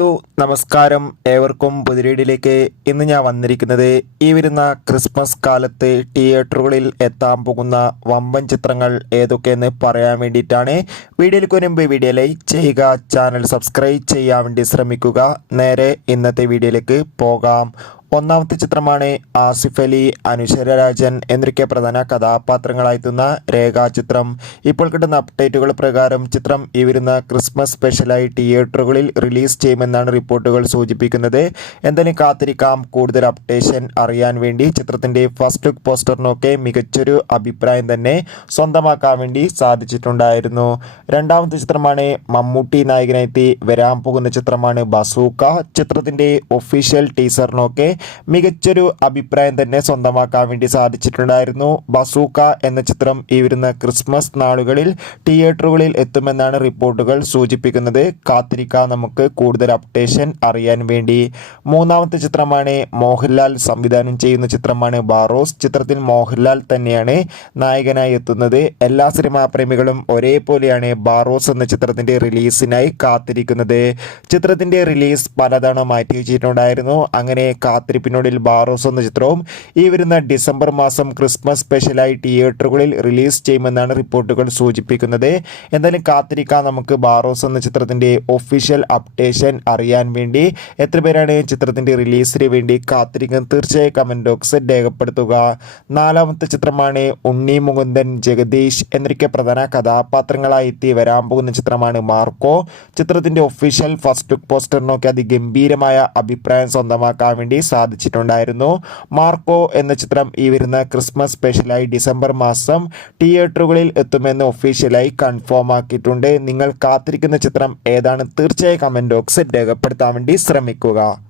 Hello നമസ്കാരം. ഏവർക്കും പുതിരീടിലേക്ക് ഇന്ന് ഞാൻ വന്നിരിക്കുന്നത് ഈ വരുന്ന ക്രിസ്മസ് കാലത്ത് തിയേറ്ററുകളിൽ എത്താൻ പോകുന്ന വമ്പൻ ചിത്രങ്ങൾ ഏതൊക്കെയെന്ന് പറയാൻ വേണ്ടിയിട്ടാണ്. വീഡിയോയിൽ മുൻപ് വീഡിയോ ലൈക്ക് ചെയ്യുക ചാനൽ സബ്സ്ക്രൈബ് ചെയ്യാൻ വേണ്ടി ശ്രമിക്കുക. നേരെ ഇന്നത്തെ വീഡിയോയിലേക്ക് പോകാം. ഒന്നാമത്തെ ചിത്രമാണ് ആസിഫ് അലി അനുശ്വര രാജൻ എന്നൊക്കെ പ്രധാന കഥാപാത്രങ്ങളായെത്തുന്ന രേഖാചിത്രം. ഇപ്പോൾ കിട്ടുന്ന അപ്ഡേറ്റുകൾ പ്രകാരം ചിത്രം ഈ വരുന്ന ക്രിസ്മസ് സ്പെഷ്യലായി തിയേറ്ററുകളിൽ റിലീസ് ചെയ്യുമെന്നാണ് റിപ്പോർട്ടുകൾ സൂചിപ്പിക്കുന്നത്. എന്തായാലും കാത്തിരിക്കാം. കൂടുതൽ അപ്ഡേഷൻ അറിയാൻ വേണ്ടി ചിത്രത്തിന്റെ ഫസ്റ്റ് ലുക്ക് പോസ്റ്ററിനൊക്കെ മികച്ചൊരു അഭിപ്രായം തന്നെ സ്വന്തമാക്കാൻ വേണ്ടി സാധിച്ചിട്ടുണ്ടായിരുന്നു. രണ്ടാമത്തെ ചിത്രമാണ് മമ്മൂട്ടി നായകനെത്തി വരാൻ പോകുന്ന ചിത്രമാണ് ബസൂക്ക. ചിത്രത്തിന്റെ ഒഫീഷ്യൽ ടീസറിനൊക്കെ മികച്ചൊരു അഭിപ്രായം തന്നെ സ്വന്തമാക്കാൻ വേണ്ടി സാധിച്ചിട്ടുണ്ടായിരുന്നു. ബസൂക്ക എന്ന ചിത്രം ഈ വരുന്ന ക്രിസ്മസ് നാളുകളിൽ തിയേറ്ററുകളിൽ എത്തുമെന്നാണ് റിപ്പോർട്ടുകൾ സൂചിപ്പിക്കുന്നത്. കാത്തിരിക്കാം നമുക്ക് കൂടുതൽ അപ്ഡേഷൻ അറിയാൻ വേണ്ടി. മൂന്നാമത്തെ ചിത്രമാണ് മോഹൻലാൽ സംവിധാനം ചെയ്യുന്ന ചിത്രമാണ് ബാറോസ്. ചിത്രത്തിൽ മോഹൻലാൽ തന്നെയാണ് നായകനായി എത്തുന്നത്. എല്ലാ സിനിമാ പ്രേമികളും ഒരേപോലെയാണ് ബാറോസ് എന്ന ചിത്രത്തിന്റെ റിലീസിനായി കാത്തിരിക്കുന്നത്. ചിത്രത്തിന്റെ റിലീസ് പലതവണ മാറ്റി വെച്ചിട്ടുണ്ടായിരുന്നു അങ്ങനെ കാത്തിരിപ്പിനോടിൽ ബാറോസ് എന്ന ചിത്രവും ഈ വരുന്ന ഡിസംബർ മാസം ക്രിസ്മസ് സ്പെഷ്യലായി തിയേറ്ററുകളിൽ റിലീസ് ചെയ്യുമെന്നാണ് റിപ്പോർട്ടുകൾ സൂചിപ്പിക്കുന്നത്. എന്തായാലും കാത്തിരിക്കാം നമുക്ക് ബാറോസ് എന്ന ചിത്രത്തിന്റെ ഒഫീഷ്യൽ അപ്ഡേഷൻ അറിയാൻ വേണ്ടി. എത്ര പേരാണ് ചിത്രത്തിന്റെ റിലീസിന് വേണ്ടി കാത്തിരിക്കുന്നത്? തീർച്ചയായും കമന്റ് ബോക്സ് രേഖപ്പെടുത്തുക. നാലാമത്തെ ചിത്രമാണ് ഉണ്ണി മുകുന്ദൻ ജഗദീഷ് എന്നൊക്കെ പ്രധാന കഥാപാത്രങ്ങളായി എത്തി വരാൻ പോകുന്ന ചിത്രമാണ് മാർക്കോ. ചിത്രത്തിന്റെ ഒഫീഷ്യൽ ഫസ്റ്റ് ലുക്ക് പോസ്റ്ററിനൊക്കെ അതിഗംഭീരമായ അഭിപ്രായം സ്വന്തമാക്കാൻ വേണ്ടി സാധിച്ചിട്ടുണ്ടായിരുന്നു. മാർക്കോ എന്ന ചിത്രം ഈ വരുന്ന ക്രിസ്മസ് സ്പെഷ്യലായി ഡിസംബർ മാസം തിയേറ്ററുകളിൽ എത്തുമെന്ന് ഒഫീഷ്യലായി കൺഫേം ആക്കിയിട്ടുണ്ട്. നിങ്ങൾ കാത്തിരിക്കുന്ന ചിത്രം ഏതാണ്? തീർച്ചയായും കമന്റ് ബോക്സിൽ രേഖപ്പെടുത്താൻ വേണ്ടി ശ്രമിക്കുക.